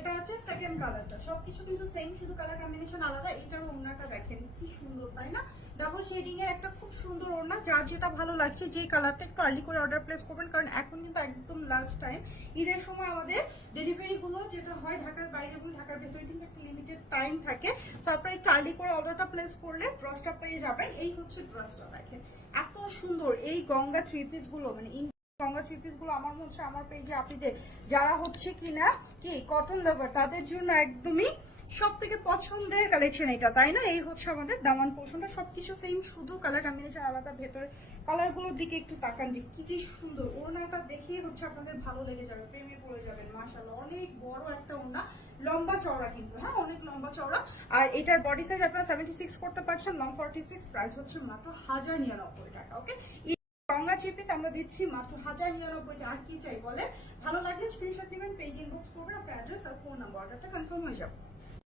এটা হচ্ছে সেকেন্ড কালারটা, সবকিছু কিন্তু সেম, শুধু কালার কম্বিনেশন আলাদা। এটার ওড়নাটা দেখেন কি সুন্দর, তাই না? ডাবল শেডিং এর একটা খুব সুন্দর ওড়না। যার যেটা ভালো লাগছে, যে কালারটা একটু আর্লি করে অর্ডার প্লেস করবেন, কারণ এখন কিন্তু একদম লাস্ট টাইম। ঈদের সময় আমাদের ডেলিভারি গুলো যেটা হয় ঢাকার বাইরে এবং ঢাকার ভেতরে কিন্তু একটা লিমিটেড টাইম থাকে। তো আপনারা একটু আর্লি করে অর্ডারটা প্লেস করলে ড্রেসটা পেয়ে যাবেন। এই হচ্ছে ড্রেসটা, দেখেন এত সুন্দর। এই গঙ্গা থ্রি পিস গুলো মানে গঙ্গা থ্রি পিস গুলো আমার হচ্ছে আমার পেজে আপনাদের যারা হচ্ছে কিনা কি কটন লাভার তাদের জন্য একদমই সব থেকে পছন্দের কালেকশন এটা, তাই না? এই হচ্ছে আমাদের দামান পোর্শনটা, সবকিছু সেম, শুধু কালার কম্বিনেশন আলাদা। ভেতরে কালার গুলোর দিকে একটু তাকান যে কি যে সুন্দর। ওড়নাটা দেখেই হচ্ছে আপনাদের ভালো লেগে যাবে, প্রেমে পড়ে যাবেন। মাশাআল্লাহ, অনেক বড় একটা ওড়না, লম্বা চওড়া কিন্তু, হ্যাঁ অনেক লম্বা চওড়া। আর এটার বডি সাইজ আপনারা 76 করতে পারছেন, লং 46। প্রাইস হচ্ছে মাত্র 1099 টাকা। ওকে, গঙ্গা থ্রি পিস আমরা দিচ্ছি মাত্র 1099। আর কি চাই বলে? ভালো লাগলে স্ক্রিনশট নেবেন, পেজ ইনবক্স করবেন, আপনার অ্যাড্রেস আর ফোন নাম্বার, অর্ডারটা কনফার্ম হয়ে যাবে।